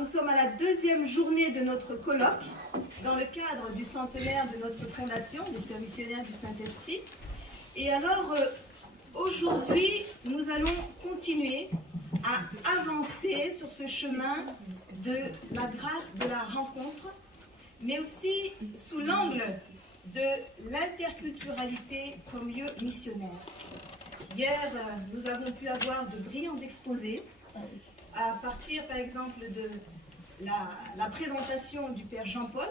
nous sommes à la deuxième journée de notre colloque dans le cadre du centenaire de notre fondation, des Sœurs missionnaires du Saint-Esprit. Et alors, aujourd'hui, nous allons continuer à avancer sur ce chemin de la grâce de la rencontre, mais aussi sous l'angle de l'interculturalité comme lieu missionnaire. Hier, nous avons pu avoir de brillants exposés, à partir par exemple de la présentation du Père Jean-Paul,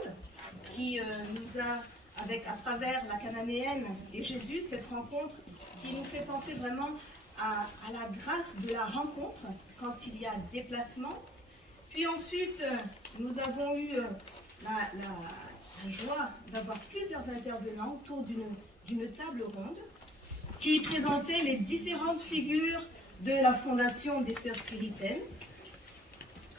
qui nous a, à travers la Cananéenne et Jésus, cette rencontre qui nous fait penser vraiment à la grâce de la rencontre quand il y a déplacement. Puis ensuite, nous avons eu la joie d'avoir plusieurs intervenants autour d'une table ronde qui présentait les différentes figures de la Fondation des Sœurs Spiritaines.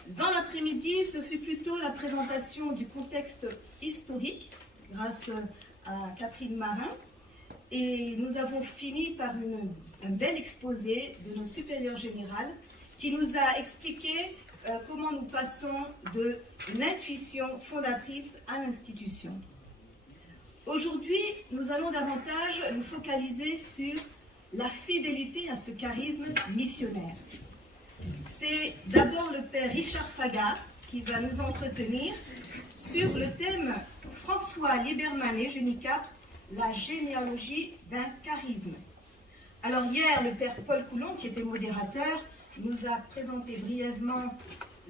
Dans l'après-midi, ce fut plutôt la présentation du contexte historique grâce à Catherine Marin. Et nous avons fini par un bel exposé de notre supérieur général qui nous a expliqué comment nous passons de l'intuition fondatrice à l'institution. Aujourd'hui, nous allons davantage nous focaliser sur la fidélité à ce charisme missionnaire. C'est d'abord le Père Richard Faga qui va nous entretenir sur le thème François Lieberman et Eugénie Capps, la généalogie d'un charisme. Alors hier, le Père Paul Coulon, qui était modérateur, nous a présenté brièvement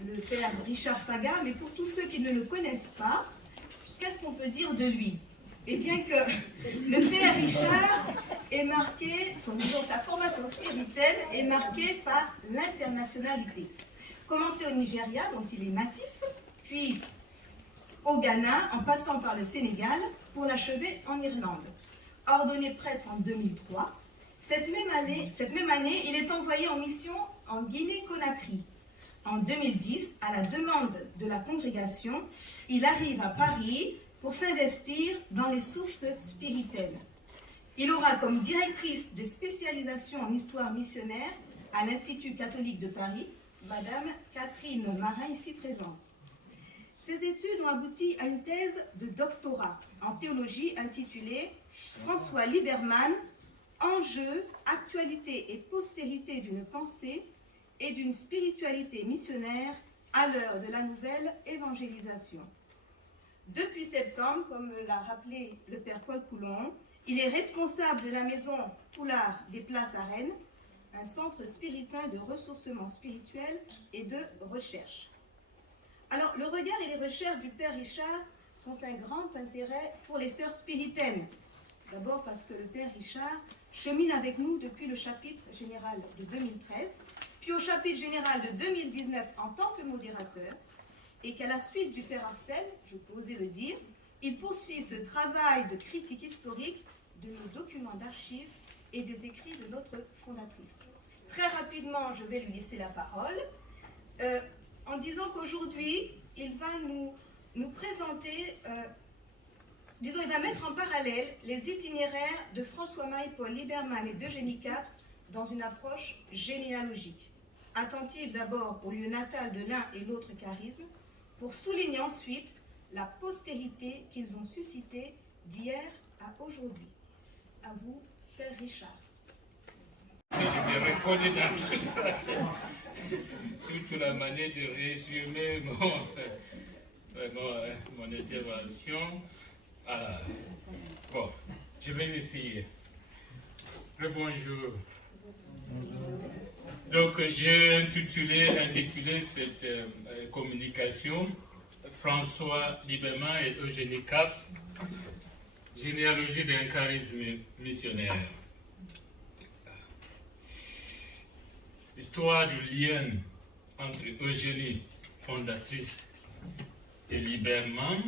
le Père Richard Faga, mais pour tous ceux qui ne le connaissent pas, qu'est-ce qu'on peut dire de lui? Eh bien que le Père Richard est marqué, sa formation spirituelle est marquée par l'internationalité. Commencé au Nigeria, dont il est natif, puis au Ghana, en passant par le Sénégal, pour l'achever en Irlande. Ordonné prêtre en 2003, cette même année, il est envoyé en mission en Guinée-Conakry. En 2010, à la demande de la congrégation, il arrive à Paris pour s'investir dans les sources spirituelles. Il aura comme directrice de spécialisation en histoire missionnaire à l'Institut catholique de Paris, Madame Catherine Marin, ici présente. Ses études ont abouti à une thèse de doctorat en théologie intitulée « François Lieberman, enjeux, actualité et postérité d'une pensée et d'une spiritualité missionnaire à l'heure de la nouvelle évangélisation ». Depuis septembre, comme l'a rappelé le Père Paul Coulon, il est responsable de la maison Poulard des Places à Rennes, un centre spiritain de ressourcement spirituel et de recherche. Alors, le regard et les recherches du Père Richard sont un grand intérêt pour les sœurs spiritaines. D'abord parce que le Père Richard chemine avec nous depuis le chapitre général de 2013, puis au chapitre général de 2019 en tant que modérateur, et qu'à la suite du Père Arcel, je peux oser le dire, il poursuit ce travail de critique historique de nos documents d'archives et des écrits de notre fondatrice. Très rapidement, je vais lui laisser la parole, en disant qu'aujourd'hui, il va nous présenter, il va mettre en parallèle les itinéraires de François-Marie Paul Lieberman et d'Eugénie Capps dans une approche généalogique, attentive d'abord au lieu natal de l'un et l'autre charisme, pour souligner ensuite la postérité qu'ils ont suscitée d'hier à aujourd'hui. À vous, Père Richard. Si je me reconnais dans tout ça, surtout la manière de résumer mon intervention. Alors, bon, je vais essayer. Bonjour. Donc, j'ai intitulé cette communication François Lieberman et Eugénie Capps, généalogie d'un charisme missionnaire. Histoire du lien entre Eugénie, fondatrice, et Lieberman,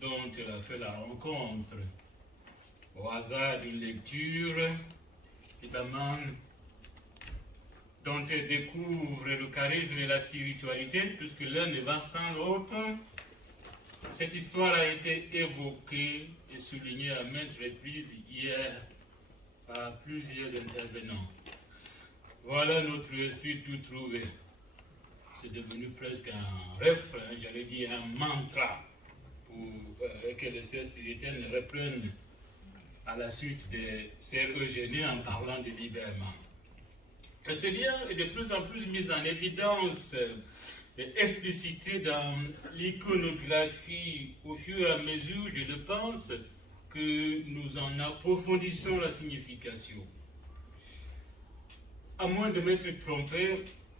dont elle a fait la rencontre au hasard d'une lecture, Lieberman, dont elle découvre le charisme et la spiritualité, puisque l'un ne va sans l'autre. Cette histoire a été évoquée et soulignée à maintes reprises hier par plusieurs intervenants. Voilà notre esprit tout trouvé. c'est devenu presque un refrain, j'allais dire un mantra, pour que les sœurs spirituelles reprennent à la suite de Sœur Eugénie en parlant de Lieberman. Ce lien est de plus en plus mis en évidence et explicité dans l'iconographie au fur et à mesure, je le pense, que nous en approfondissons la signification. À moins de m'être trompé,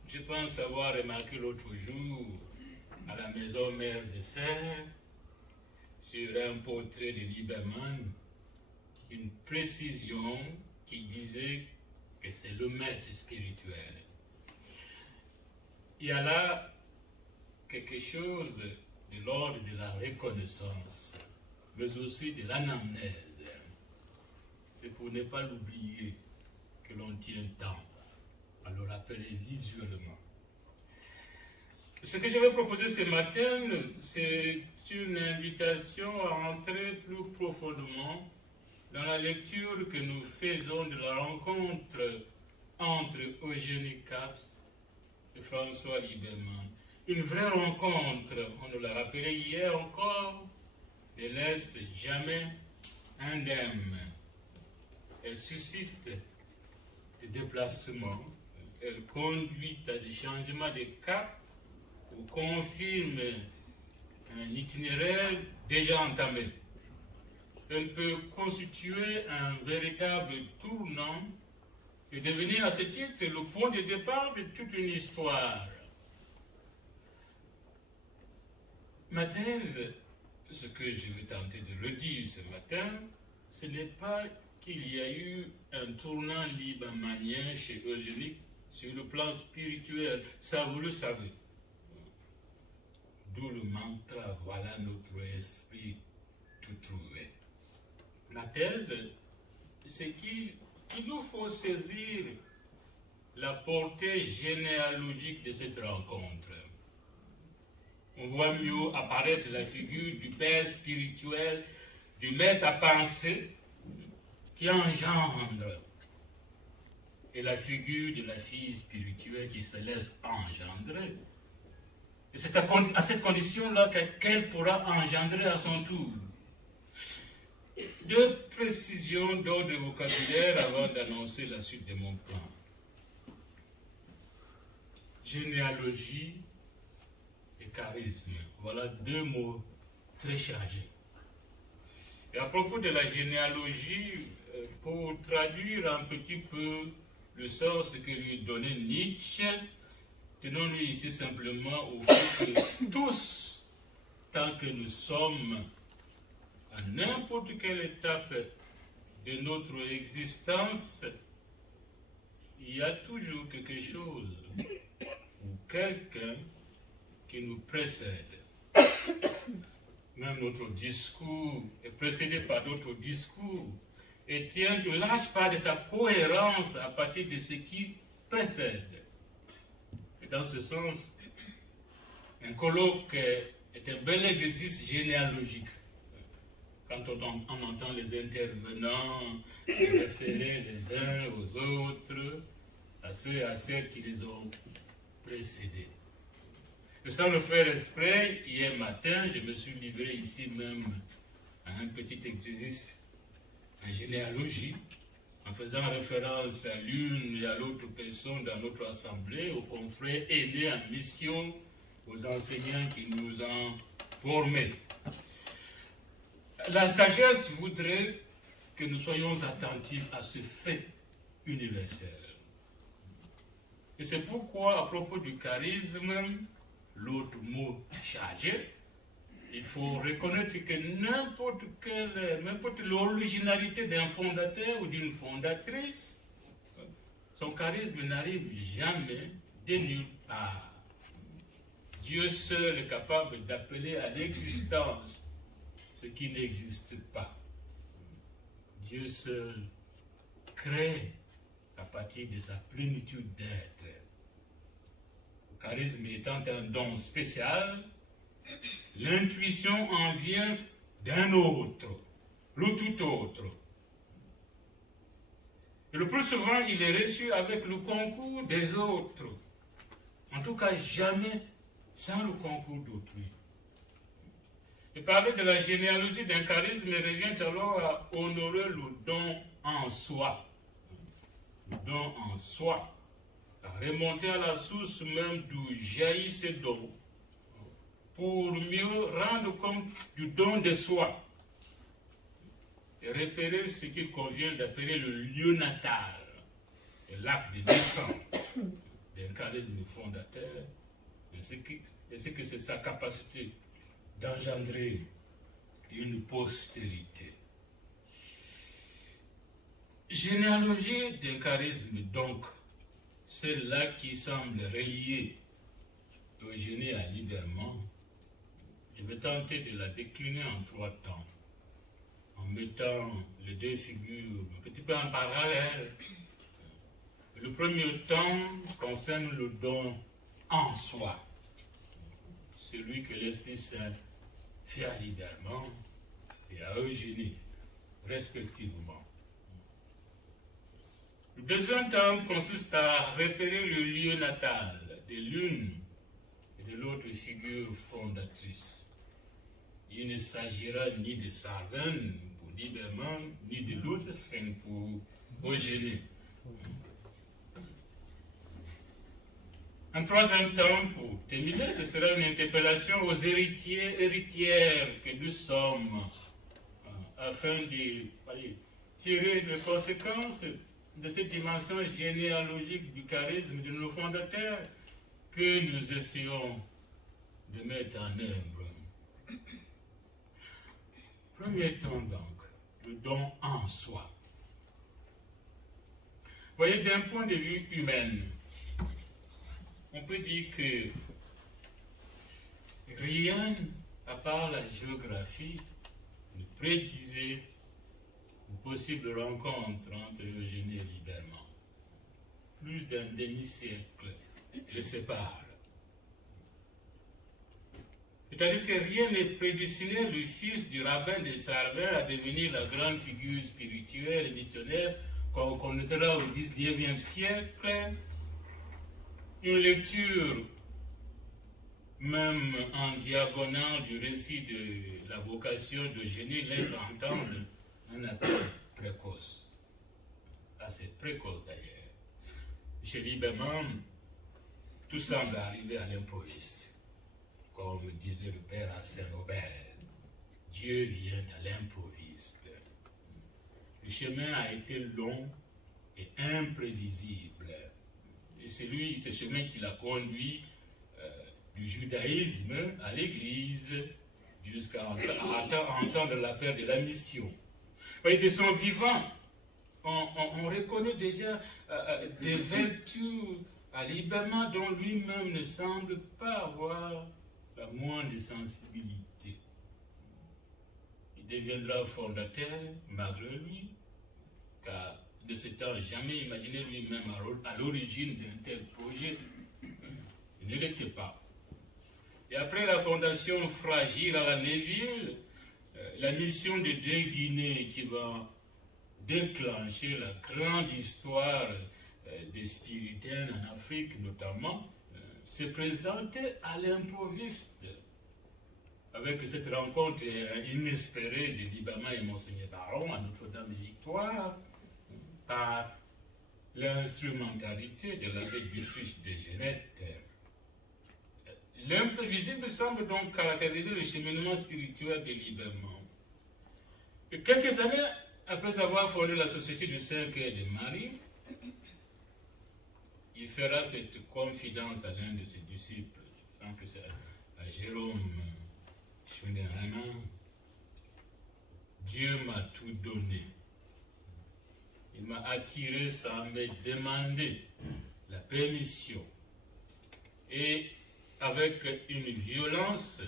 je pense avoir remarqué l'autre jour à la maison mère de Sœurs, sur un portrait de Lieberman, une précision qui disait que c'est le maître spirituel. Il y a là quelque chose de l'ordre de la reconnaissance, mais aussi de l'anamnèse. C'est pour ne pas l'oublier que l'on tient tant à le rappeler visuellement. Ce que je vais proposer ce matin, c'est une invitation à entrer plus profondément dans la lecture que nous faisons de la rencontre entre Eugénie Capps et François Lieberman. Une vraie rencontre, on nous l'a rappelé hier encore, ne laisse jamais indemne. Elle suscite des déplacements, elle conduit à des changements de cap ou confirme un itinéraire déjà entamé. Elle peut constituer un véritable tournant et devenir à ce titre le point de départ de toute une histoire. Ma thèse, ce que je vais tenter de redire ce matin, ce n'est pas qu'il y a eu un tournant liebermanien chez Eugénie sur le plan spirituel, ça vous le savez. D'où le mantra, voilà notre esprit tout trouvé. Ma thèse, c'est qu'il nous faut saisir la portée généalogique de cette rencontre. On voit mieux apparaître la figure du père spirituel, du maître à penser qui engendre, et la figure de la fille spirituelle qui se laisse engendrer. Et c'est à cette condition-là qu'elle pourra engendrer à son tour. Deux précisions d'ordre vocabulaire avant d'annoncer la suite de mon plan. Généalogie et charisme. Voilà deux mots très chargés. Et à propos de la généalogie, pour traduire un petit peu le sens que lui donnait Nietzsche, tenons-nous ici simplement au fait que tous, tant que nous sommes à n'importe quelle étape de notre existence, il y a toujours quelque chose ou quelqu'un qui nous précède. Même notre discours est précédé par d'autres discours et tient une large part de sa cohérence à partir de ce qui précède. Et dans ce sens, un colloque est un bel exercice généalogique. Quand on entend les intervenants se référer les uns aux autres, à ceux et à celles qui les ont précédés. Et sans le faire exprès, hier matin, je me suis livré ici même à un petit exercice en généalogie, en faisant référence à l'une et à l'autre personne dans notre assemblée, aux confrères aidés en mission, aux enseignants qui nous ont formés. La sagesse voudrait que nous soyons attentifs à ce fait universel. Et c'est pourquoi, à propos du charisme, l'autre mot chargé, il faut reconnaître que n'importe l'originalité d'un fondateur ou d'une fondatrice, son charisme n'arrive jamais de nulle part. Dieu seul est capable d'appeler à l'existence ce qui n'existe pas. Dieu seul crée à partir de sa plénitude d'être. Le charisme étant un don spécial, l'intuition en vient d'un autre, le tout autre. Et le plus souvent, il est reçu avec le concours des autres. En tout cas, jamais sans le concours d'autrui. Et parler de la généalogie d'un charisme revient alors à honorer le don en soi. Le don en soi. À remonter à la source même d'où jaillit ce don. Pour mieux rendre compte du don de soi. Et repérer ce qu'il convient d'appeler le lieu natal. Et l'acte de naissance d'un charisme fondateur. Ainsi que c'est sa capacité d'engendrer une postérité. Généalogie d'un charisme, donc, celle-là qui semble relier Eugénie à Liberman, je vais tenter de la décliner en 3 temps, en mettant les 2 figures un petit peu en parallèle. Le premier temps concerne le don en soi, celui que l'Esprit Saint fait à Liberman et à Eugénie, respectivement. Le deuxième temps consiste à repérer le lieu natal de l'une et de l'autre figure fondatrice. Il ne s'agira ni de Sarven pour Liberman, ni de Lutheran pour Eugénie. En troisième temps, pour terminer, ce sera une interpellation aux héritières que nous sommes, afin de tirer les conséquences de cette dimension généalogique du charisme de nos fondateurs que nous essayons de mettre en œuvre. Premier temps donc, le don en soi. Voyez, d'un point de vue humain, on peut dire que rien, à part la géographie, ne prédisait une possible rencontre entre Eugénie et Liberman. Plus d'un demi-siècle les sépare. C'est-à-dire que rien ne prédestinait le fils du rabbin de Sarvel à devenir la grande figure spirituelle et missionnaire qu'on connaîtra au XIXe siècle. Une lecture, même en diagonale du récit de la vocation d'Eugénie, laisse entendre un appel précoce. Assez précoce d'ailleurs. Chez Liberman, tout semble arriver à l'improviste. Comme disait le père à Saint-Robert, Dieu vient à l'improviste. Le chemin a été long et imprévisible. Et c'est ce chemin qui l'a conduit du judaïsme à l'Église jusqu'à entendre l'appel de la mission. Et de son vivant, on reconnaît déjà des vertus à Liberman dont lui-même ne semble pas avoir la moindre sensibilité. Il deviendra fondateur malgré lui, car de ce temps, jamais imaginé lui-même à l'origine d'un tel projet. Il ne l'était pas. Et après la fondation fragile à la Neville, la mission de deux Guinées qui va déclencher la grande histoire des spiritaines en Afrique notamment, se présentait à l'improviste. Avec cette rencontre inespérée de Liberman et Monseigneur Baron à Notre-Dame-des-Victoires, par l'instrumentalité de l'abbé Dufus de Genette. L'imprévisible semble donc caractériser le cheminement spirituel de Liberman. Et quelques années après avoir fondé la Société du Saint-Cœur de Marie, il fera cette confidence à l'un de ses disciples, je pense que c'est à Jérôme Schunderheimer. Dieu m'a tout donné. Il m'a attiré sans me demander la permission. Et avec une violence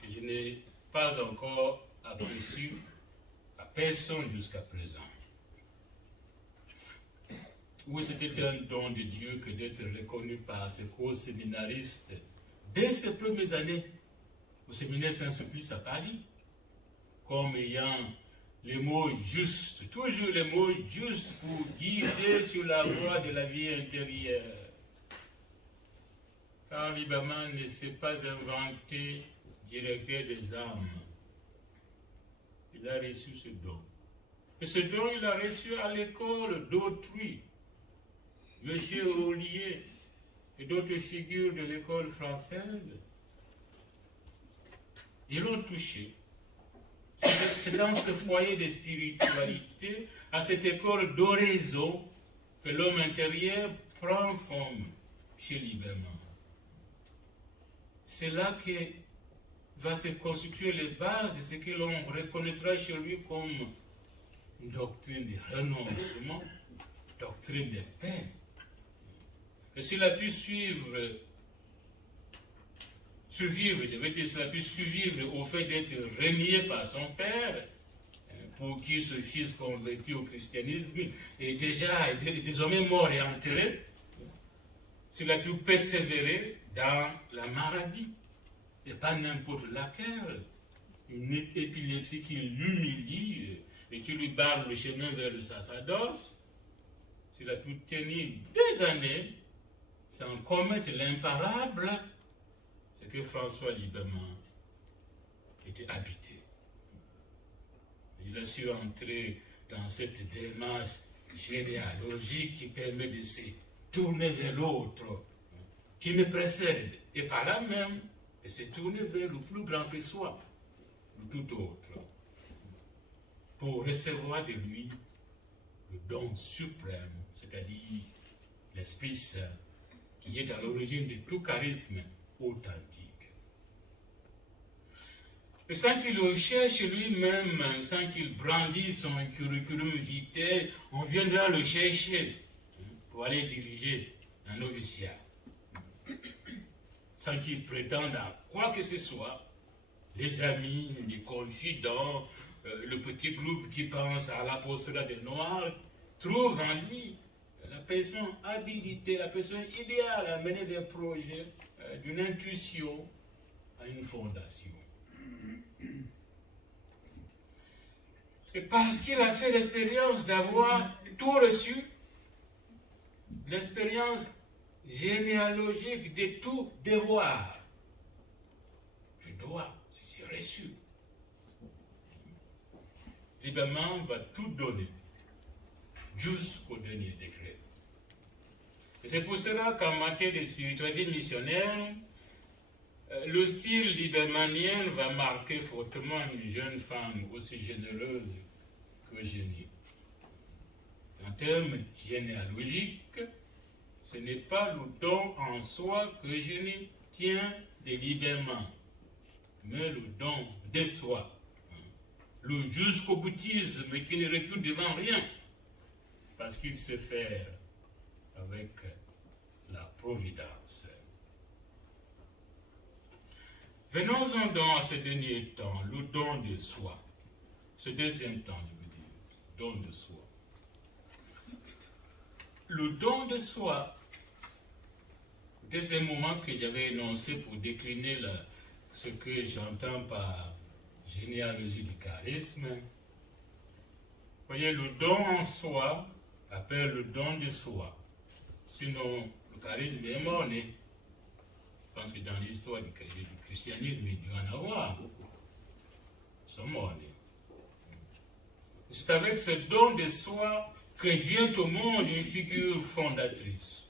que je n'ai pas encore aperçue à personne jusqu'à présent. Où c'était un don de Dieu que d'être reconnu par ses co-séminaristes dès ses premières années au séminaire Saint-Sulpice à Paris, comme ayant les mots justes, toujours les mots justes pour guider sur la voie de la vie intérieure. car Lieberman ne s'est pas inventé directeur des âmes. Il a reçu ce don. Et ce don, il a reçu à l'école d'autrui. Monsieur Ollier et d'autres figures de l'école française, ils l'ont touché. C'est dans ce foyer de spiritualité, à cette école d'oraison, que l'homme intérieur prend forme chez Lieberman. C'est là que va se constituer les bases de ce que l'on reconnaîtra chez lui comme une doctrine de renoncement, doctrine de paix. Et s'il a pu survivre, s'il a pu survivre au fait d'être renié par son père, pour qui ce fils converti au christianisme est désormais mort et enterré, s'il a pu persévérer dans la maladie, et pas n'importe laquelle, une épilepsie qui l'humilie et qui lui barre le chemin vers le sacerdoce, s'il a pu tenir des années sans commettre l'imparable, c'est que François Lieberman était habité. Il a su entrer dans cette démarche généalogique qui permet de se tourner vers l'autre, qui me précède, et par là même, de se tourner vers le plus grand que soi, ou tout autre, pour recevoir de lui le don suprême, c'est-à-dire l'Esprit Saint, qui est à l'origine de tout charisme authentique. Et sans qu'il le cherche lui-même, sans qu'il brandisse son curriculum vitae, on viendra le chercher pour aller diriger un noviciat. Sans qu'il prétende à quoi que ce soit, les amis, les confidents, le petit groupe qui pense à l'apostolat des Noirs, trouvent en lui la personne habilitée, la personne idéale à mener des projets d'une intuition à une fondation. Et parce qu'il a fait l'expérience d'avoir tout reçu, l'expérience généalogique de tout devoir, je dois, j'ai reçu. Lieberman va tout donner jusqu'au dernier degré. Et c'est pour cela qu'en matière de spiritualité missionnaire, le style liebermanien va marquer fortement une jeune femme aussi généreuse qu'Eugénie. En termes généalogiques, ce n'est pas le don en soi qu'Eugénie tient de Lieberman, mais le don de soi. Le jusqu'au boutisme qui ne recule devant rien, parce qu'il sait faire avec la providence. Venons-en donc à ce dernier temps, le don de soi. Ce deuxième temps, je veux dire, don de soi. Le don de soi, deuxième moment que j'avais énoncé pour décliner ce que j'entends par généalogie du charisme. Voyez, le don en soi appelle le don de soi. Sinon, le charisme est mort-né. Je pense que dans l'histoire du christianisme, il doit en avoir beaucoup. Ils sont morts-nés. C'est avec ce don de soi que vient au monde une figure fondatrice.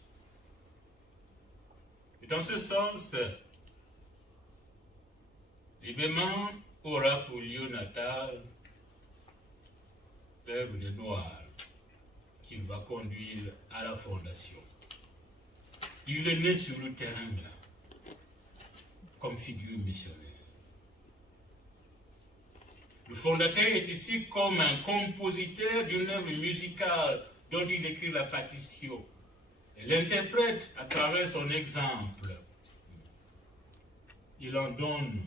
Et dans ce sens, Lieberman aura pour lieu natal l'œuvre des Noirs qu'il va conduire à la fondation. Il est né sur le terrain là, comme figure missionnaire. Le fondateur est ici comme un compositeur d'une œuvre musicale dont il écrit la partition. Et l'interprète à travers son exemple. Il en donne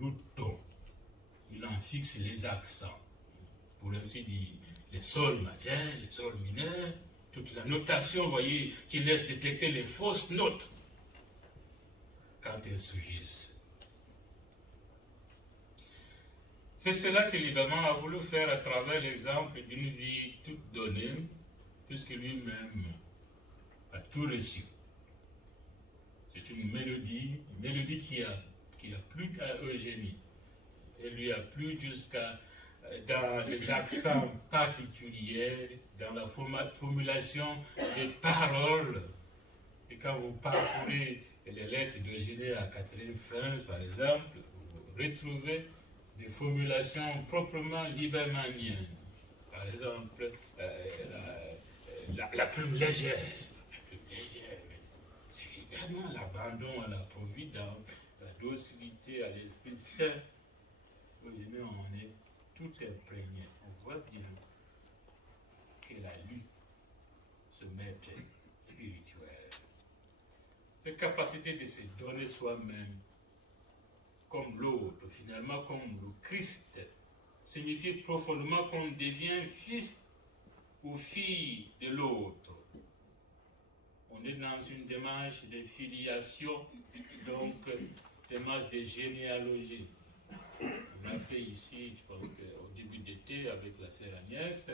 le ton. Il en fixe les accents. Pour ainsi dire, les sols majeurs, les sols mineurs, toute la notation, vous voyez, qui laisse détecter les fausses notes quand elles surgissent. C'est cela que Lieberman a voulu faire à travers l'exemple d'une vie toute donnée, puisque lui-même a tout reçu. C'est une mélodie qui a plu à Eugénie. Elle lui a plu jusqu'à dans les accents particuliers, dans la formulation des paroles. Et quand vous parcourez les lettres d'Eugénie à Catherine Franz, par exemple, vous retrouvez des formulations proprement libermaniennes. Par exemple, la plume légère. C'est également l'abandon à la providence, la docilité à l'Esprit Saint. Eugénie en est tout imprégné. On voit bien qu'elle a lu ce maître spirituel. Cette capacité de se donner soi-même comme l'autre, finalement comme le Christ, signifie profondément qu'on devient fils ou fille de l'autre. On est dans une démarche de filiation, donc démarche de généalogie. On a fait ici, je pense qu'au début d'été, avec la sœur Agnès,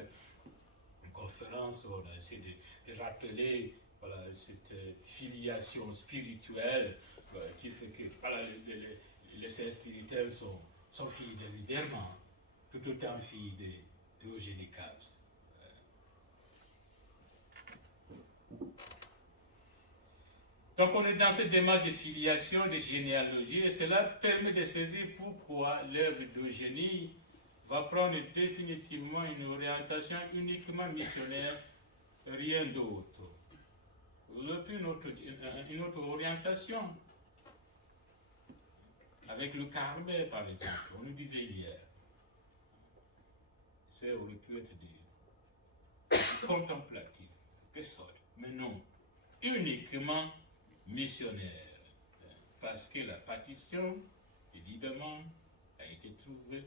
une conférence où on a essayé de rappeler cette filiation spirituelle qui fait que les sœurs spirituelles sont filles de Liberman, tout autant filles d'Eugénie Cabs. Donc on est dans cette démarche de filiation, de généalogie, et cela permet de saisir pourquoi l'œuvre d'Eugénie va prendre définitivement une orientation uniquement missionnaire, rien d'autre. Une autre orientation, avec le Carmel par exemple, on nous disait hier, ça aurait pu être des contemplatifs, que sorte, mais non, uniquement missionnaire, parce que la partition, évidemment, a été trouvée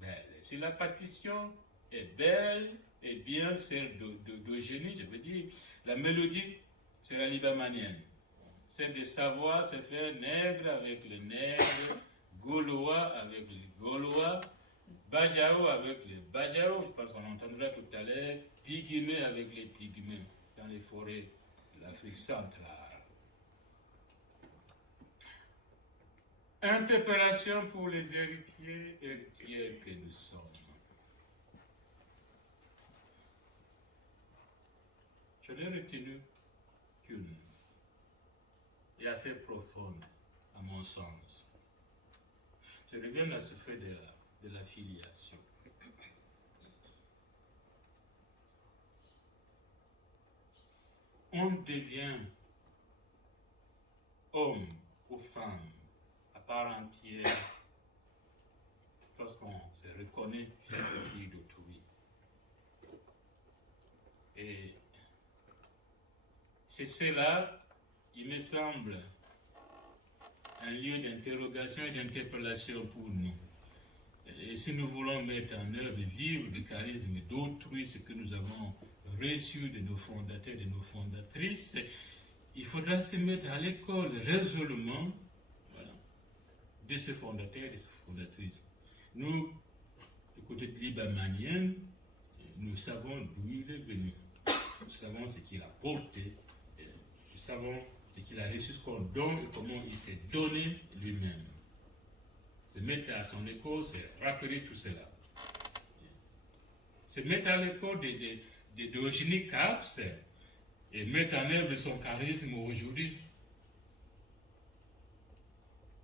belle. Si la partition est belle et bien celle d'Eugénie, je veux dire, la mélodie sera libermanienne. C'est de savoir se faire nègre avec les nègres, gaulois avec les gaulois, bajao avec les bajao, je pense qu'on entendra tout à l'heure, pygmées avec les pygmées dans les forêts de l'Afrique centrale. Interpellation pour les héritiers que nous sommes. Je n'ai retenu qu'une, et assez profonde, à mon sens. Je reviens à ce fait de la filiation. On devient homme ou femme à part entière lorsqu'on se reconnaît fils et fille d'autrui. Et c'est cela, il me semble, un lieu d'interrogation et d'interpellation pour nous. Et si nous voulons mettre en œuvre et vivre le charisme d'autrui, ce que nous avons reçu de nos fondateurs et de nos fondatrices, il faudra se mettre à l'école résolument de ces fondateurs et de ces fondatrices. Nous, du côté de Libermanien, nous savons d'où il est venu. Nous savons ce qu'il a porté. Nous savons ce qu'il a reçu, ce qu'on donne et comment il s'est donné lui-même. Se mettre à son école, c'est rappeler tout cela. Se mettre à l'école d'Eugénie Cabs et mettre en œuvre son charisme aujourd'hui.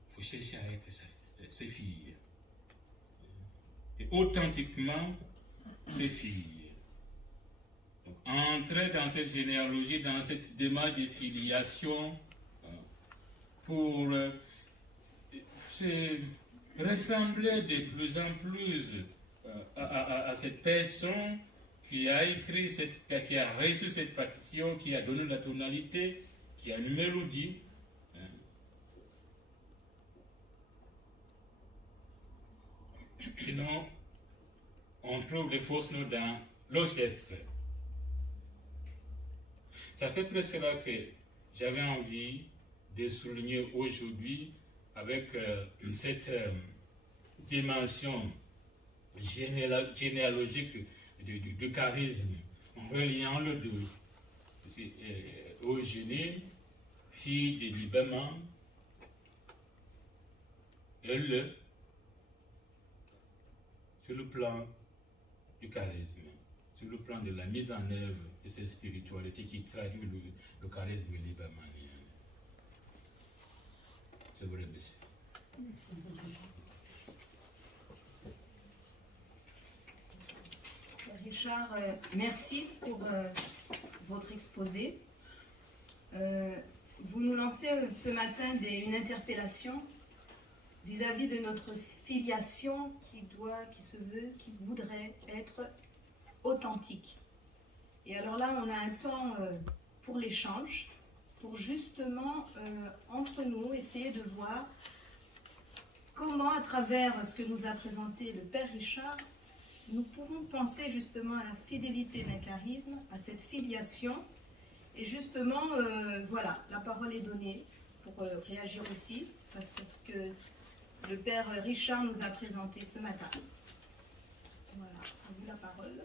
Il faut chercher à être ses filles. Et authentiquement, ses filles. Donc, entrer dans cette généalogie, dans cette démarche de filiation, pour se ressembler de plus en plus à cette personne qui a écrit, qui a reçu cette partition, qui a donné la tonalité, qui a une mélodie. Sinon, on trouve les fausses notes dans l'orchestre. C'est à peu près cela que j'avais envie de souligner aujourd'hui avec cette dimension généalogique du charisme, en reliant le deux. Eugénie, fille de Lieberman, elle, sur le plan du charisme, sur le plan de la mise en œuvre de cette spiritualité qui traduit le charisme liebermanien. Je vous remercie. Richard, merci pour votre exposé. Vous nous lancez ce matin une interpellation vis-à-vis de notre filiation qui se veut, qui voudrait être authentique. Et alors là, on a un temps pour l'échange, pour justement, entre nous, essayer de voir comment, à travers ce que nous a présenté le Père Richard, nous pouvons penser justement à la fidélité d'un charisme, à cette filiation. Et justement, voilà, la parole est donnée pour réagir aussi face à ce que le Père Richard nous a présenté ce matin. Voilà, à vous la parole.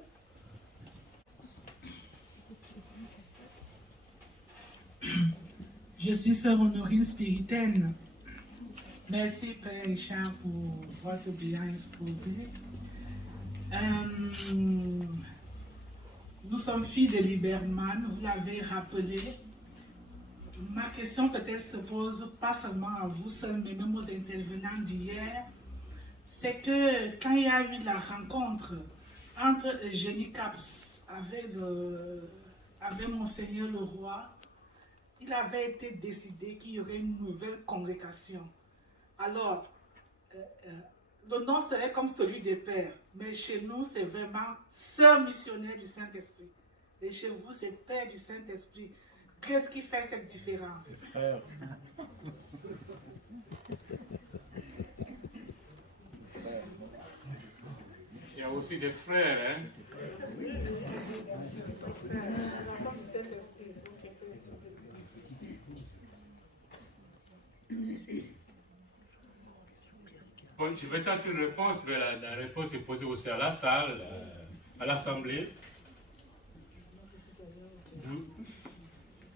Je suis sœur Honorine Spiritaine. Merci Père Richard pour votre bien exposé. Nous sommes filles de Lieberman, vous l'avez rappelé. Ma question peut-être se pose pas seulement à vous seuls, mais même aux intervenants d'hier. C'est que quand il y a eu la rencontre entre Eugénie Caps avec Monseigneur le Roi, il avait été décidé qu'il y aurait une nouvelle congrégation. Alors, le nom serait comme celui des pères, mais chez nous, c'est vraiment sœur missionnaire du Saint-Esprit. Et chez vous, c'est père du Saint-Esprit. Qu'est-ce qui fait cette différence? Il y a aussi des frères, hein? Bon, je vais tenter une réponse, mais la réponse est posée aussi à la salle, à l'Assemblée.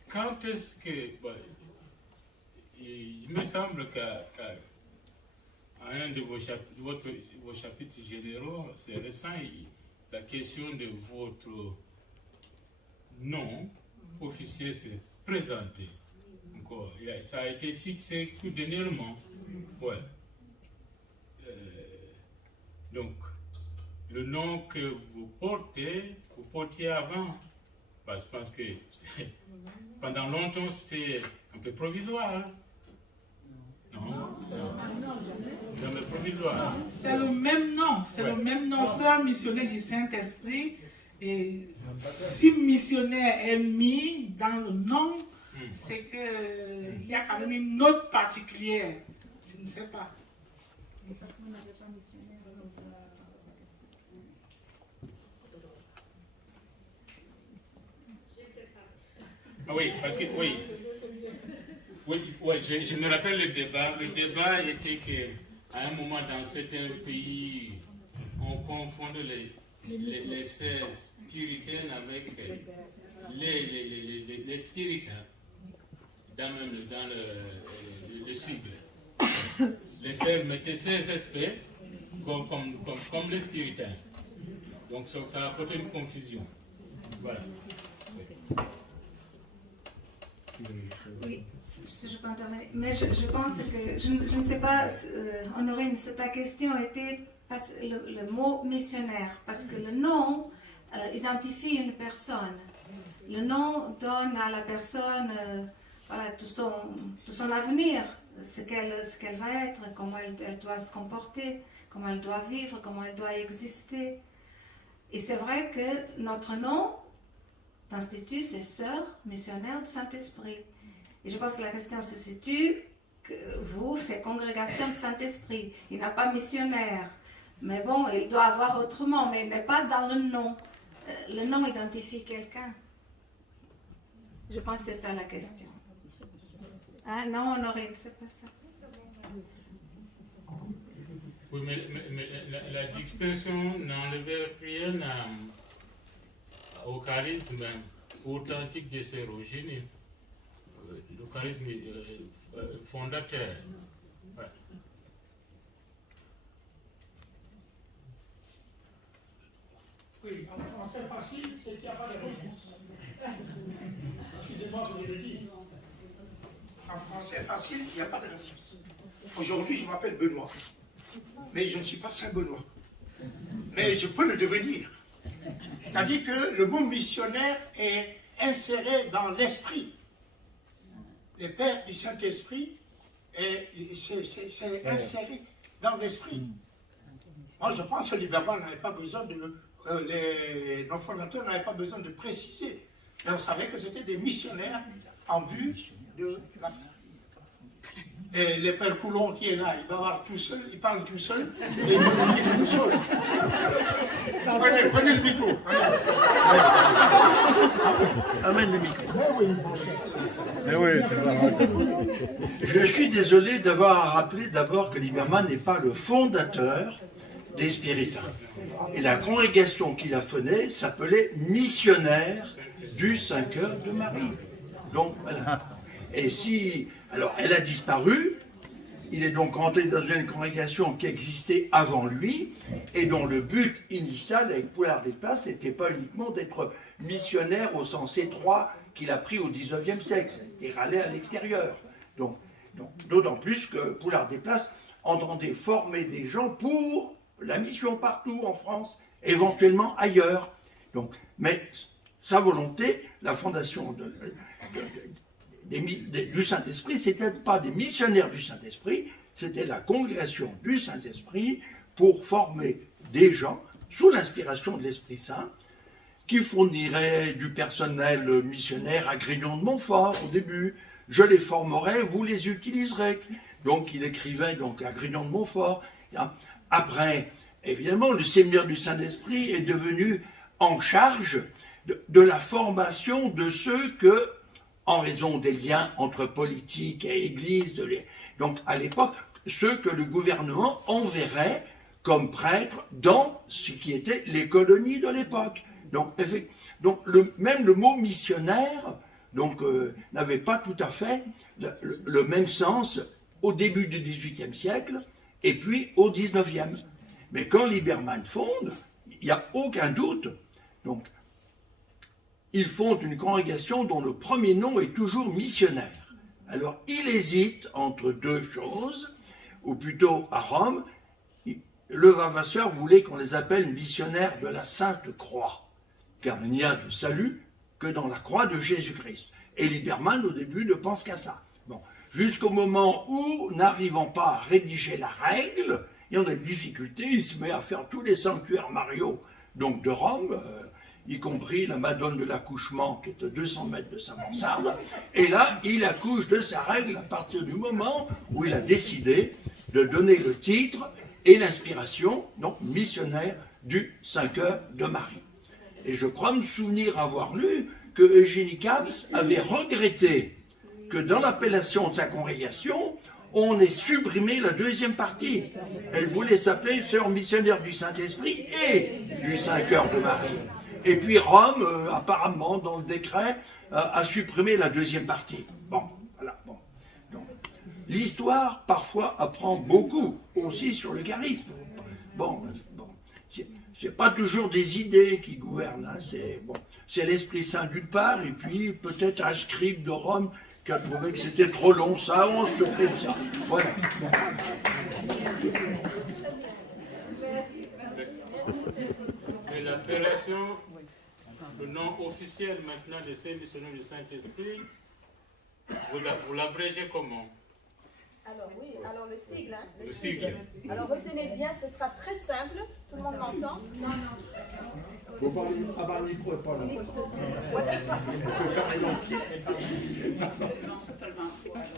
Quand est-ce que... Bon, il me semble qu'à un de vos chapitres généraux, c'est récent, la question de votre nom officiel s'est présenté. Encore. Ça a été fixé tout dernièrement. Ouais. Donc, le nom que vous portiez avant, bah, je pense que pendant longtemps c'était un peu provisoire. Hein? Non, jamais provisoire. C'est le même nom, le même nom, sœur missionnaire du Saint-Esprit. Et si missionnaire est mis dans le nom, c'est qu'il y a quand même une note particulière. Je ne sais pas. Ah oui, parce que oui, je me rappelle le débat. Le débat était qu'à un moment dans certains pays, on confondait les sœurs puritaines avec les spiritains dans le cible. Les sœurs mettaient 16 aspects comme les spiritains. Donc ça a apporté une confusion. Voilà. Oui, je peux intervenir. Mais je pense que, je ne sais pas, Honorine, ta question était le mot missionnaire, parce que le nom identifie une personne. Le nom donne à la personne voilà, tout son avenir, ce qu'elle va être, comment elle doit se comporter, comment elle doit vivre, comment elle doit exister. Et c'est vrai que notre nom d'Institut, c'est Sœur missionnaire du Saint-Esprit. Et je pense que la question se situe que vous, c'est Congrégation du Saint-Esprit. Il n'a pas missionnaire. Mais bon, il doit avoir autrement, mais il n'est pas dans le nom. Le nom identifie quelqu'un. Je pense que c'est ça la question. Ah non, Honorine, c'est pas ça. Oui, mais la distinction n'enlève rien au charisme authentique de ces origines. le charisme fondateur. Ouais. Oui, en français facile, c'est qu'il n'y a pas de réponse. Excusez-moi que je le dise. En français facile, il n'y a pas de réponse. Aujourd'hui, je m'appelle Benoît. Mais je ne suis pas Saint-Benoît. Mais je peux le devenir. C'est-à-dire que le mot missionnaire est inséré dans l'esprit. Les pères du Saint-Esprit, c'est inséré dans l'esprit. Moi, je pense que Lieberman n'avait pas besoin de... nos fondateurs n'avaient pas besoin de préciser. Mais on savait que c'était des missionnaires en vue de la fin. Et le père Coulon qui est là, il va voir tout seul, il parle tout seul, et il va dire tout seul. Prenez le micro. Amène le micro. Mais oui, c'est vrai. Je suis désolé d'avoir à rappeler d'abord que Lieberman n'est pas le fondateur des Spiritains. Et la congrégation qu'il a fondée s'appelait Missionnaires du 5 heures de Marie. Donc voilà. Et si... Alors, elle a disparu, il est donc rentré dans une congrégation qui existait avant lui, et dont le but initial avec Poulard des Places n'était pas uniquement d'être missionnaire au sens étroit qu'il a pris au XIXe siècle, c'était râler à l'extérieur. Donc, d'autant plus que Poulard des Places entendait former des gens pour la mission partout en France, éventuellement ailleurs. Donc, mais sa volonté, la fondation du Saint-Esprit, c'était pas des missionnaires du Saint-Esprit, c'était la congrégation du Saint-Esprit pour former des gens sous l'inspiration de l'Esprit Saint qui fourniraient du personnel missionnaire à Grignon de Montfort au début. Je les formerai, vous les utiliserez. Donc il écrivait donc à Grignon de Montfort. Après, évidemment, le séminaire du Saint-Esprit est devenu en charge de la formation de ceux que, en raison des liens entre politique et Église, donc à l'époque, ceux que le gouvernement enverrait comme prêtres dans ce qui était les colonies de l'époque. Donc même le mot missionnaire n'avait pas tout à fait le même sens au début du XVIIIe siècle et puis au XIXe. Mais quand Lieberman fonde, il n'y a aucun doute. Donc, il fonde une congrégation dont le premier nom est toujours missionnaire. Alors, il hésite entre deux choses, ou plutôt à Rome, le Vavasseur voulait qu'on les appelle missionnaires de la Sainte Croix, car il n'y a de salut que dans la croix de Jésus-Christ. Et Lieberman, au début, ne pense qu'à ça. Bon, jusqu'au moment où, n'arrivant pas à rédiger la règle, il y en a des difficultés, il se met à faire tous les sanctuaires mariaux donc de Rome, y compris la Madone de l'accouchement qui est à 200 mètres de sa mansarde, et là, il accouche de sa règle à partir du moment où il a décidé de donner le titre et l'inspiration, donc missionnaire du 5 heures de Marie. Et je crois me souvenir avoir lu que Eugénie Cabs avait regretté que dans l'appellation de sa congrégation, on ait supprimé la deuxième partie. Elle voulait s'appeler Sœur missionnaire du Saint-Esprit et du 5 heures de Marie. Et puis Rome, apparemment, dans le décret, a supprimé la deuxième partie. Bon, voilà. Bon. Donc, l'histoire, parfois, apprend beaucoup aussi sur le charisme. Bon. C'est pas toujours des idées qui gouvernent. Hein. C'est l'Esprit Saint d'une part, et puis peut-être un scribe de Rome qui a trouvé que c'était trop long, ça, on se fait ça. Voilà. Et l'appellation, le nom officiel maintenant de ces missionnaires du Saint-Esprit, vous l'abrégez comment? Alors oui, alors le sigle. Hein, le sigle. Alors retenez bien, ce sera très simple. Tout le monde m'entend? Vous parlez à le micro et pas là.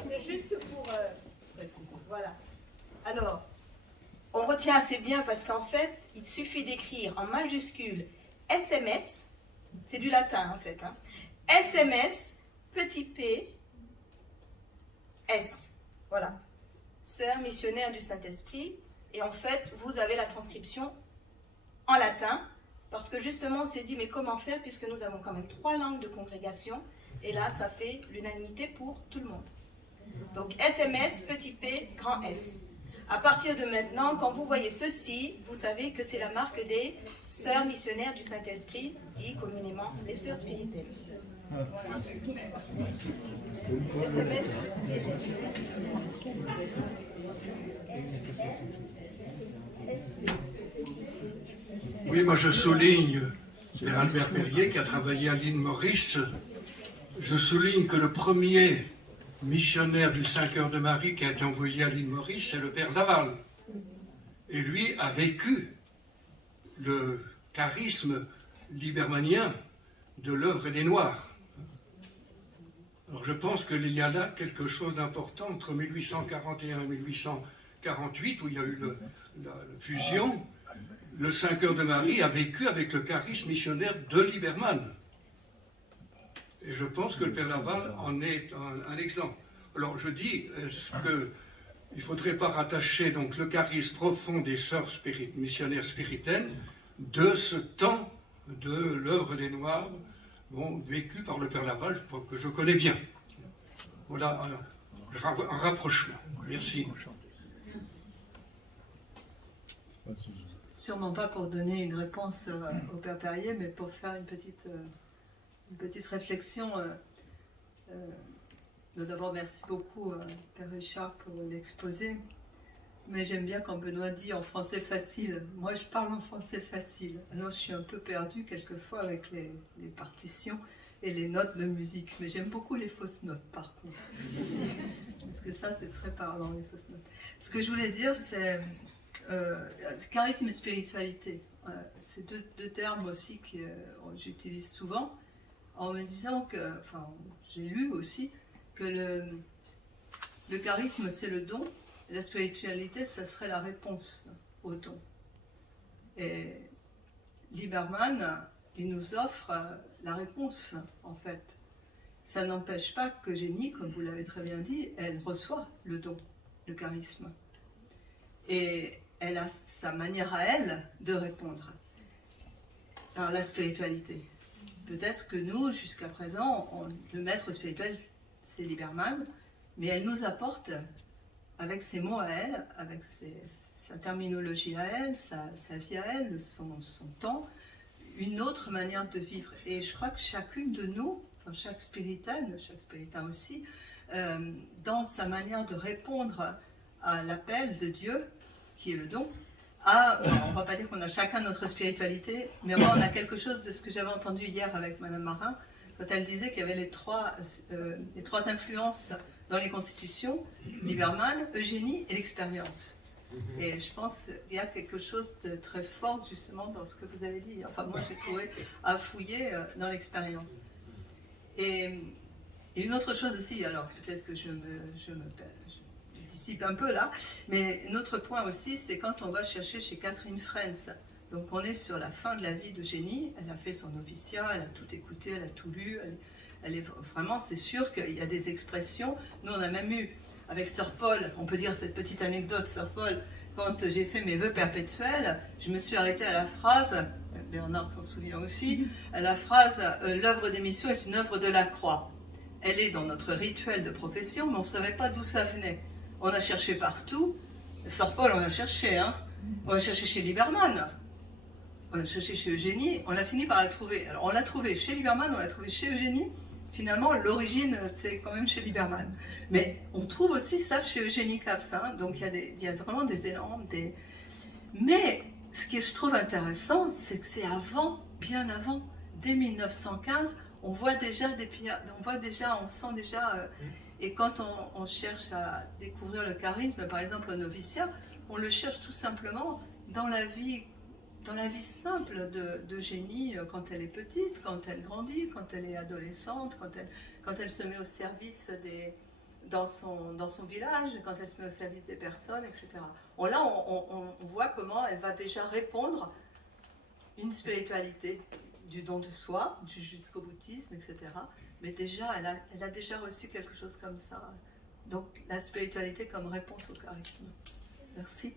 C'est juste pour... voilà. Alors, on retient assez bien parce qu'en fait, il suffit d'écrire en majuscule SMS, c'est du latin en fait, hein, SMS, petit p, S. Voilà. Sœur missionnaire du Saint-Esprit. Et en fait, vous avez la transcription en latin. Parce que justement, on s'est dit, mais comment faire puisque nous avons quand même 3 langues de congrégation. Et là, ça fait l'unanimité pour tout le monde. Donc SMS, petit p, grand S. À partir de maintenant, quand vous voyez ceci, vous savez que c'est la marque des sœurs missionnaires du Saint-Esprit, dit communément les sœurs spirituelles. Voilà. SMS. Oui, moi je souligne, c'est Albert Perrier qui a travaillé à l'île Maurice, je souligne que le premier missionnaire du Saint-Cœur de Marie qui a été envoyé à l'île Maurice, c'est le Père Laval. Et lui a vécu le charisme libermanien de l'œuvre des Noirs. Alors je pense qu'il y a là quelque chose d'important entre 1841 et 1848, où il y a eu la fusion. Le Saint-Cœur de Marie a vécu avec le charisme missionnaire de Liberman. Et je pense que le Père Laval en est un exemple. Alors je dis, est-ce qu'il ne faudrait pas rattacher donc le charisme profond des sœurs missionnaires spiritaines de ce temps de l'œuvre des Noirs, bon, vécu par le Père Laval, que je connais bien. Voilà un rapprochement. Merci. Sûrement pas pour donner une réponse au Père Perrier, mais pour faire une petite réflexion. D'abord, merci beaucoup, Père Richard, pour l'exposé. Mais j'aime bien quand Benoît dit en français facile. Moi, je parle en français facile. Alors, je suis un peu perdue quelquefois avec les partitions et les notes de musique. Mais j'aime beaucoup les fausses notes, par contre. Parce que ça, c'est très parlant, les fausses notes. Ce que je voulais dire, c'est charisme et spiritualité. C'est deux termes aussi que j'utilise souvent, en me disant que, enfin, j'ai lu aussi, que le charisme, c'est le don, et la spiritualité, ça serait la réponse au don. Et Liberman, il nous offre la réponse, en fait. Ça n'empêche pas que Jenny, comme vous l'avez très bien dit, elle reçoit le don, le charisme. Et elle a sa manière à elle de répondre à la spiritualité. Peut-être que nous, jusqu'à présent, le maître spirituel, c'est Liberman, mais elle nous apporte, avec ses mots à elle, avec sa terminologie à elle, sa vie à elle, son temps, une autre manière de vivre. Et je crois que chacune de nous, enfin chaque spiritaine aussi, dans sa manière de répondre à l'appel de Dieu, qui est le don, on ne va pas dire qu'on a chacun notre spiritualité, mais moi on a quelque chose de ce que j'avais entendu hier avec Madame Marin, quand elle disait qu'il y avait les trois influences dans les constitutions, Liberman, Eugénie et l'expérience. Et je pense qu'il y a quelque chose de très fort justement dans ce que vous avez dit. Enfin moi j'ai trouvé à fouiller dans l'expérience. Et une autre chose aussi, alors peut-être que je dissipe un peu là, mais un autre point aussi, c'est quand on va chercher chez Catherine Frenz. Donc on est sur la fin de la vie d'Eugénie, elle a fait son noviciat, elle a tout écouté, elle a tout lu, elle est vraiment, c'est sûr qu'il y a des expressions. Nous on a même eu, avec Sœur Paul, on peut dire cette petite anecdote, Sœur Paul, quand j'ai fait mes vœux perpétuels, je me suis arrêtée à la phrase, Bernard s'en souvient aussi, à la phrase « L'œuvre des missions est une œuvre de la croix ». Elle est dans notre rituel de profession, mais on ne savait pas d'où ça venait. On a cherché partout. Sœur Paul, on a cherché, hein. On a cherché chez Liberman. On a cherché chez Eugénie. On a fini par la trouver. Alors, on l'a trouvée chez Liberman, on l'a trouvée chez Eugénie. Finalement, l'origine, c'est quand même chez Liberman. Mais on trouve aussi ça chez Eugénie Claps. Hein. Donc, il y a vraiment des élans. Mais, ce que je trouve intéressant, c'est que c'est avant, bien avant, dès 1915, on voit déjà on sent déjà... Et quand on cherche à découvrir le charisme, par exemple au noviciat, on le cherche tout simplement dans la vie simple d'Eugénie quand elle est petite, quand elle grandit, quand elle est adolescente, quand elle se met au service dans son village, quand elle se met au service des personnes, etc. Là, on voit comment elle va déjà répondre une spiritualité du don de soi, du jusqu'au bouddhisme, etc. Mais déjà, elle a déjà reçu quelque chose comme ça. Donc, la spiritualité comme réponse au charisme. Merci.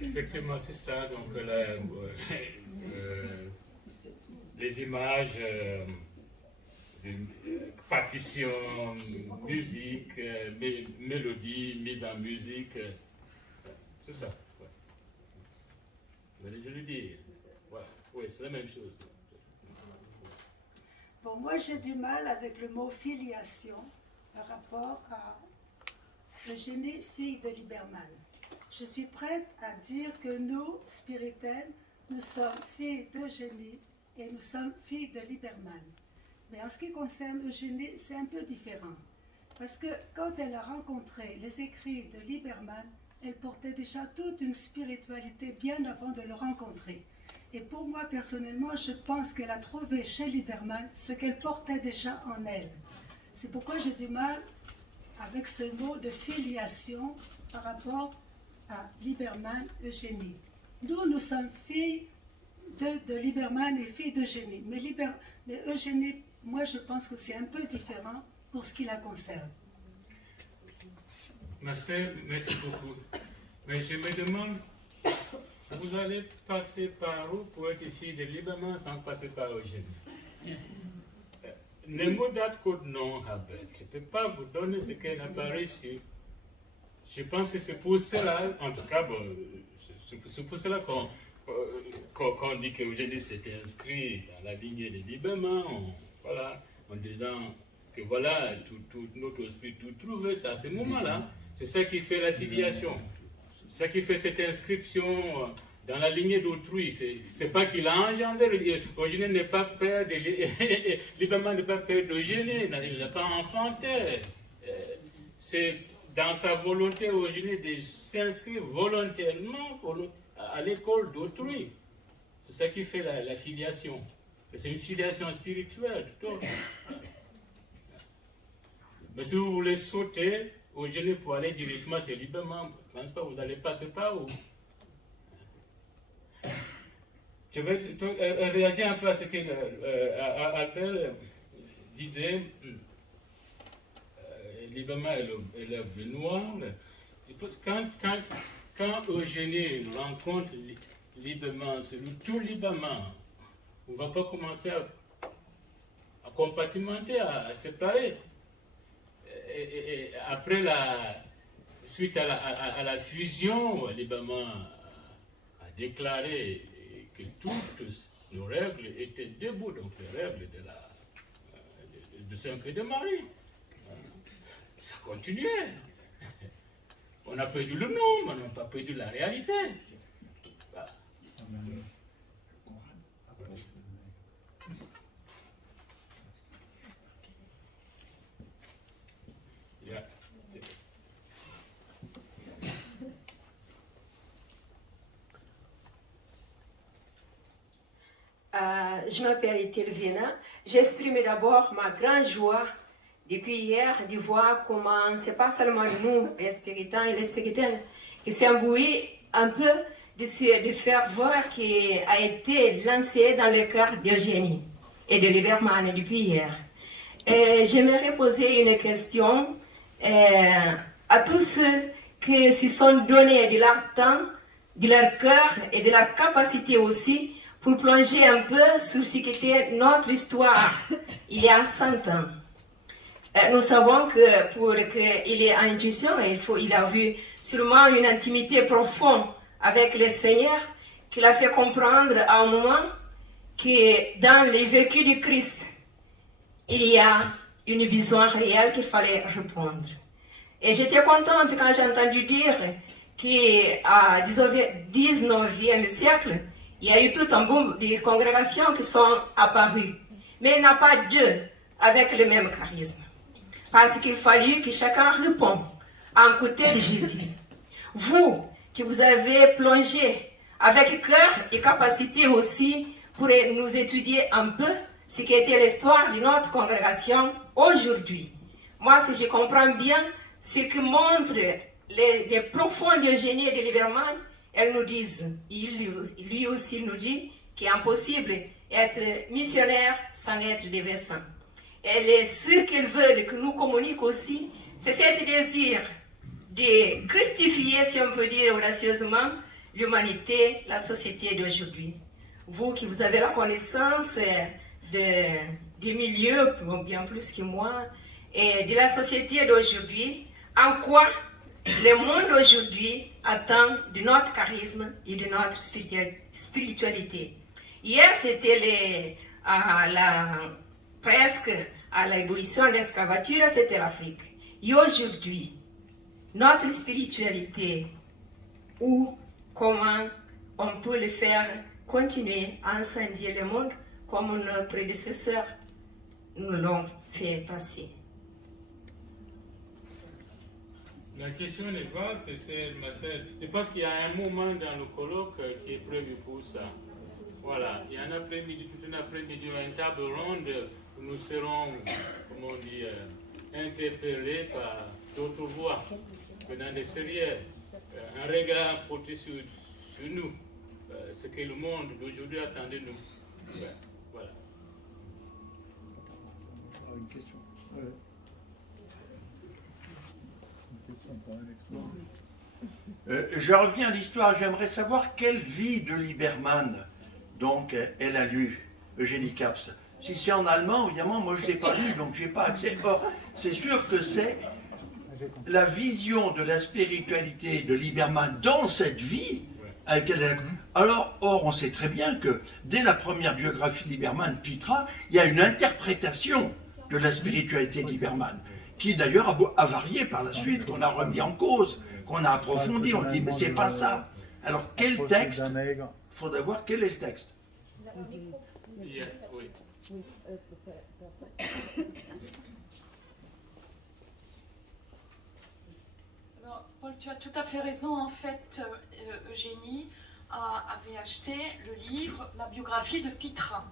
Effectivement, c'est ça. Donc, les images partition, musique, mélodie, mise en musique. C'est ça. Ouais. Je le dis. Ouais. Oui, c'est la même chose. Bon, moi j'ai du mal avec le mot filiation par rapport à Eugénie, fille de Lieberman. Je suis prête à dire que nous, spiritaines, nous sommes filles d'Eugénie et nous sommes filles de Lieberman. Mais en ce qui concerne Eugénie, c'est un peu différent. Parce que quand elle a rencontré les écrits de Lieberman, elle portait déjà toute une spiritualité bien avant de le rencontrer. Et pour moi, personnellement, je pense qu'elle a trouvé chez Lieberman ce qu'elle portait déjà en elle. C'est pourquoi j'ai du mal avec ce mot de filiation par rapport à Lieberman, Eugénie. Nous sommes filles de Lieberman et filles d'Eugénie. Mais Eugénie, moi, je pense que c'est un peu différent pour ce qui la concerne. Merci beaucoup. Mais je me demande, vous allez passer par où pour être fille de Lieberman sans passer par Eugénie? Nemo dat code non habet. Je ne peux pas vous donner ce qu'elle n'a pas reçu. Je pense que c'est pour cela, en tout cas, bon, c'est pour cela qu'on dit qu'Eugénie s'était inscrit dans la lignée de Lieberman, voilà, en disant que voilà, tout notre esprit, tout trouvé, c'est à ce moment-là. C'est ça qui fait la filiation. C'est ça qui fait cette inscription dans la lignée d'autrui. C'est pas qu'il a engendré. Eugénie n'est pas père de Lieberman n'est pas père d'Eugénie, il n'a pas enfanté. C'est dans sa volonté, Eugénie, de s'inscrire volontairement à l'école d'autrui. C'est ça qui fait la filiation. C'est une filiation spirituelle, tout autre. Mais si vous voulez sauter Eugénie pour aller directement chez Lieberman, je ne pense pas que vous allez passer par où. Je vais réagir un peu à ce que Albert disait. Lieberman est l'œuvre noire. Quand Eugénie rencontre Lieberman, c'est tout Lieberman, on ne va pas commencer à compartimenter, à séparer. Et après suite à la fusion, Lieberman a déclaré que toutes nos règles étaient debout, donc les règles de Saint-Cœur de Marie. Ça continuait. On a perdu le nom, mais on n'a pas perdu la réalité. Voilà. Je m'appelle Ethel Viena. J'exprime d'abord ma grande joie depuis hier de voir comment c'est pas seulement nous, les spiritains et les spiritaines, qui s'embrouillent un peu de faire voir qui a été lancé dans le cœur d'Eugénie et de Lieberman depuis hier. J'aimerais poser une question à tous ceux qui se sont donnés de leur temps, de leur cœur et de leur capacité aussi pour plonger un peu sur ce qu'était notre histoire il y a 100 ans. Nous savons que pour qu'il ait intuition, il a vu sûrement une intimité profonde avec le Seigneur qui l'a fait comprendre à un moment que dans les vécus du Christ, il y a une vision réelle qu'il fallait répondre. Et j'étais contente quand j'ai entendu dire qu'à 19e siècle, il y a eu tout un boom de congrégations qui sont apparues. Mais il n'y a pas Dieu avec le même charisme. Parce qu'il fallut que chacun réponde à un côté de Jésus. Vous, qui vous avez plongé avec cœur et capacité aussi pour nous étudier un peu ce qui était l'histoire de notre congrégation aujourd'hui. Moi, si je comprends bien ce que montrent les profonds d'Eugénie et de Lieberman, elles nous disent, lui aussi nous dit qu'il est impossible d'être missionnaire sans être des saints. Et ce qu'ils veulent que nous communiquions aussi, c'est ce désir de christifier, si on peut dire audacieusement, l'humanité, la société d'aujourd'hui. Vous qui vous avez la connaissance de du milieu, bien plus que moi, et de la société d'aujourd'hui, en quoi le monde d'aujourd'hui attend de notre charisme et de notre spiritualité. Hier, c'était presque à l'ébullition de l'esclavature, c'était l'Afrique. Et aujourd'hui, notre spiritualité, ou comment on peut le faire continuer à incendier le monde comme nos prédécesseurs nous l'ont fait passer. La question n'est pas, c'est Marcel. Je pense qu'il y a un moment dans le colloque qui est prévu pour ça. Voilà, il y a un après-midi, tout un après-midi, une table ronde où nous serons, comment dire, interpellés par d'autres voix venant de l'extérieur. Un regard porté sur nous, ce que le monde d'aujourd'hui attend de nous. Voilà. Une question. Je reviens à l'histoire, j'aimerais savoir quelle vie de Lieberman, donc, elle a lu, Eugénie Caps. Si c'est en allemand, évidemment, moi je ne l'ai pas lu, donc je n'ai pas accès. Or, c'est sûr que c'est la vision de la spiritualité de Lieberman dans cette vie. Alors, or, on sait très bien que dès la première biographie de Lieberman, Pitra, il y a une interprétation de la spiritualité de Lieberman, qui d'ailleurs a varié par la suite, qu'on a remis en cause, qu'on a approfondi, on dit mais c'est pas ça. Alors quel texte? Il faudrait voir quel est le texte. Alors, Paul, tu as tout à fait raison. En fait, Eugénie avait acheté le livre, la biographie de Pitra.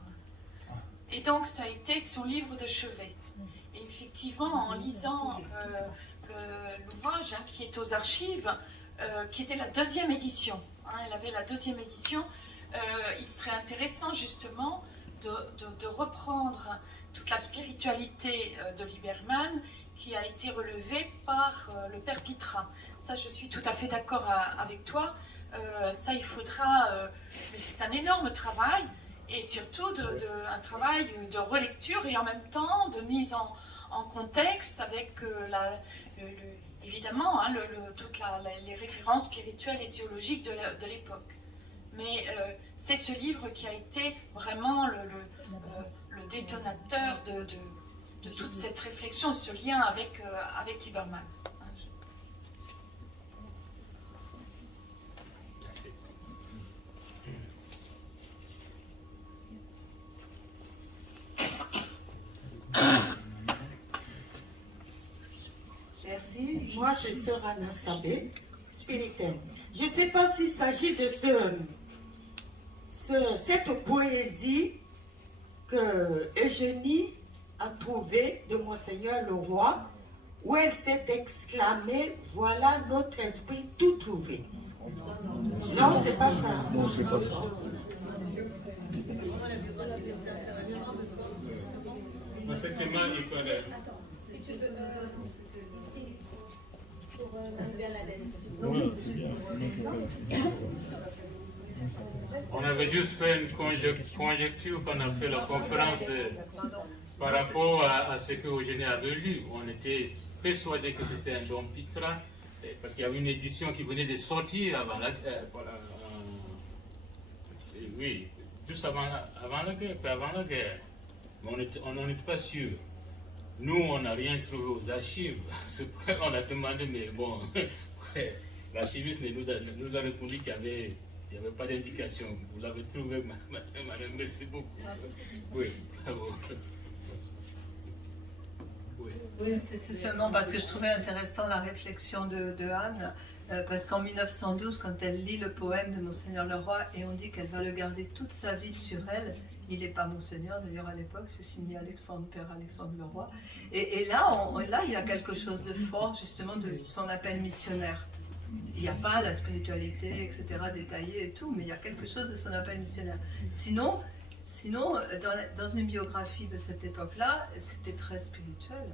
Et donc, ça a été son livre de chevet. Et effectivement, en lisant l'ouvrage qui est aux archives, qui était la 2e édition, elle avait la 2e édition, il serait intéressant justement de reprendre toute la spiritualité de Lieberman qui a été relevée par le père Pitra. Ça, je suis tout à fait d'accord avec toi. Ça, il faudra... mais c'est un énorme travail, et surtout un travail de relecture et en même temps de mise en contexte avec évidemment toutes les références spirituelles et théologiques de l'époque. Mais c'est ce livre qui a été vraiment le détonateur de toute cette réflexion, ce lien avec Lieberman. Merci. Moi, c'est Sœur Anna Sabé, spiritaine. Je ne sais pas s'il s'agit de cette poésie que Eugénie a trouvée de Monseigneur le Roi, où elle s'est exclamée, voilà notre esprit tout trouvé. Non, c'est pas ça. Non, c'est pas ça. Effectivement, il fallait... On avait juste fait une conjecture quand on a fait la conférence par rapport à ce que Eugénie avait lu. On était persuadé que c'était un don Pitra, parce qu'il y avait une édition qui venait de sortir avant la guerre. Oui, juste avant la guerre, pas avant la guerre. Mais on n'en était pas sûr. Nous, on n'a rien trouvé aux archives. On a demandé, mais bon, l'archiviste nous a répondu qu'il n'y avait pas d'indication. Vous l'avez trouvé, madame, merci beaucoup. Oui, bravo. Oui, c'est seulement parce que je trouvais intéressant la réflexion de Anne, parce qu'en 1912, quand elle lit le poème de Monseigneur le Roi, et on dit qu'elle va le garder toute sa vie sur elle, il n'est pas Monseigneur d'ailleurs à l'époque, c'est signé Père Alexandre le Roi, et là, il y a quelque chose de fort justement de son appel missionnaire. Il n'y a pas la spiritualité, etc., détaillée et tout, mais il y a quelque chose de son appel missionnaire. Sinon dans une biographie de cette époque-là, c'était très spirituel.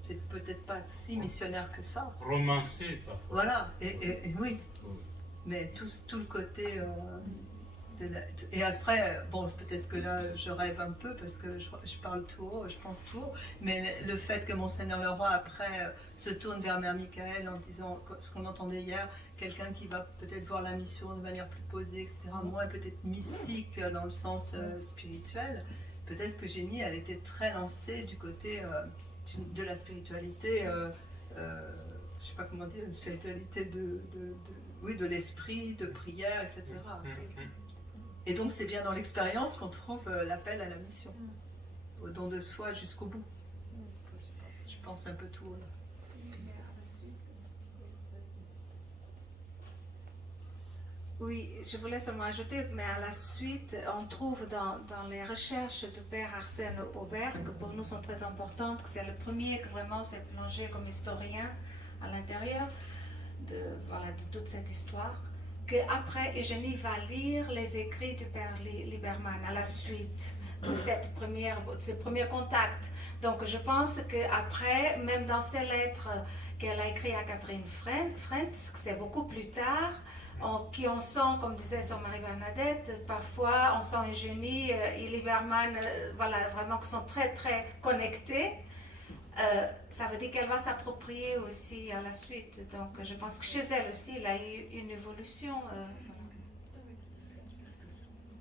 C'est peut-être pas si missionnaire que ça. Romancé, parfois. Voilà, et oui. Mais tout le côté Et après, bon, peut-être que là, je rêve un peu parce que je parle tout haut, je pense tout haut, mais le fait que Monseigneur Leroy, après, se tourne vers Mère Michael en disant ce qu'on entendait hier, quelqu'un qui va peut-être voir la mission de manière plus posée, etc., moins peut-être mystique dans le sens spirituel, peut-être que Génie, elle était très lancée du côté de la spiritualité, je ne sais pas comment dire, une spiritualité de l'esprit, de prière, etc. Et donc c'est bien dans l'expérience qu'on trouve l'appel à la mission, au don de soi jusqu'au bout. Je pense un peu tout. Là. Oui, je voulais seulement ajouter, mais à la suite, on trouve dans les recherches du père Arsène Aubert, que pour nous sont très importantes, que c'est le premier qui vraiment s'est plongé comme historien à l'intérieur de toute cette histoire, qu'après Eugénie va lire les écrits du père Lieberman à la suite de ce premier contact. Donc je pense qu'après, même dans ces lettres qu'elle a écrites à Catherine Frentz, c'est beaucoup plus tard, on sent, comme disait Sœur Marie-Bernadette, parfois on sent Eugénie et Lieberman, voilà, vraiment qui sont très très connectés. Ça veut dire qu'elle va s'approprier aussi à la suite. Donc je pense que chez elle aussi, il a eu une évolution.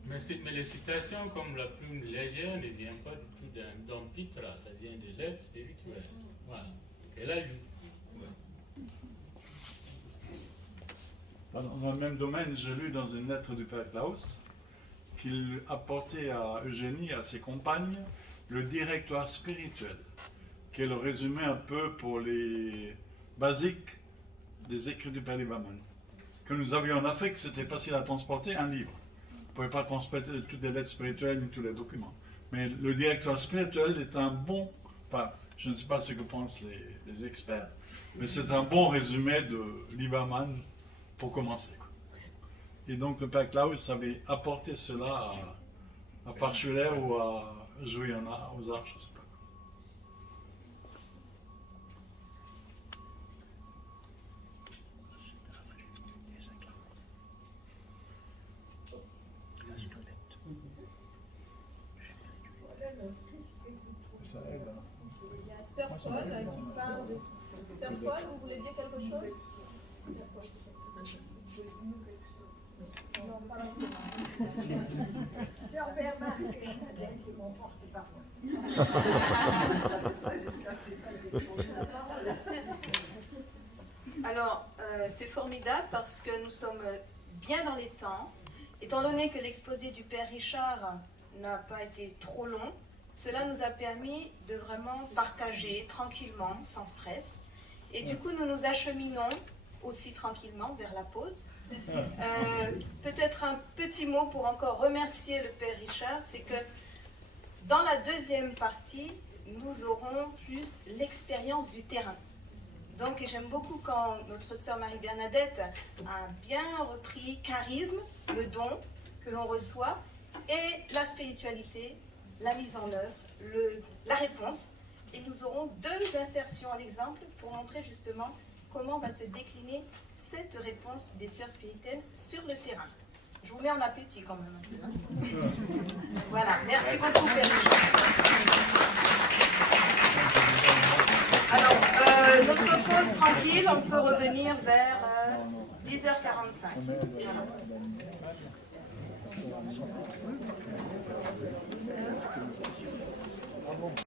Mais les citations comme la plume légère ne viennent pas du tout d'un don Pitra, ça vient de l'aide spirituelle. Voilà. Elle a lu. Ouais. Dans le même domaine, j'ai lu dans une lettre du Père Klaus qu'il apportait à Eugénie, à ses compagnes, le directoire spirituel, qui est le résumé un peu pour les basiques des écrits du Père Lieberman. Que nous avions en Afrique, c'était facile à transporter, un livre. On ne pouvait pas transporter toutes les lettres spirituelles ni tous les documents. Mais le directoire spirituel est un bon, enfin, je ne sais pas ce que pensent les experts, mais c'est un bon résumé de Lieberman pour commencer. Et donc le Père Klaus avait apporté cela à Parchuler ou à Jouy-en-A, aux Arches, je ne sais pas. Il y a Sœur Paul qui parle de... Sœur Paul, vous voulez dire quelque chose? Sœur Paul. Non, pas Sœur Bernard et Bernadette et mon porte-parole. Alors, c'est formidable parce que nous sommes bien dans les temps. Étant donné que l'exposé du Père Richard n'a pas été trop long, cela nous a permis de vraiment partager tranquillement, sans stress. Et du coup, nous nous acheminons aussi tranquillement vers la pause. Peut-être un petit mot pour encore remercier le Père Richard, c'est que dans la deuxième partie, nous aurons plus l'expérience du terrain. Donc j'aime beaucoup quand notre sœur Marie-Bernadette a bien repris charisme, le don que l'on reçoit, et la spiritualité, la mise en œuvre, la réponse. Et nous aurons deux insertions à l'exemple pour montrer justement comment va se décliner cette réponse des sœurs spirituelles sur le terrain. Je vous mets en appétit quand même un peu. Hein. Voilà, merci beaucoup Père Richard. Alors, notre pause tranquille, on peut revenir vers 10h45. Voilà.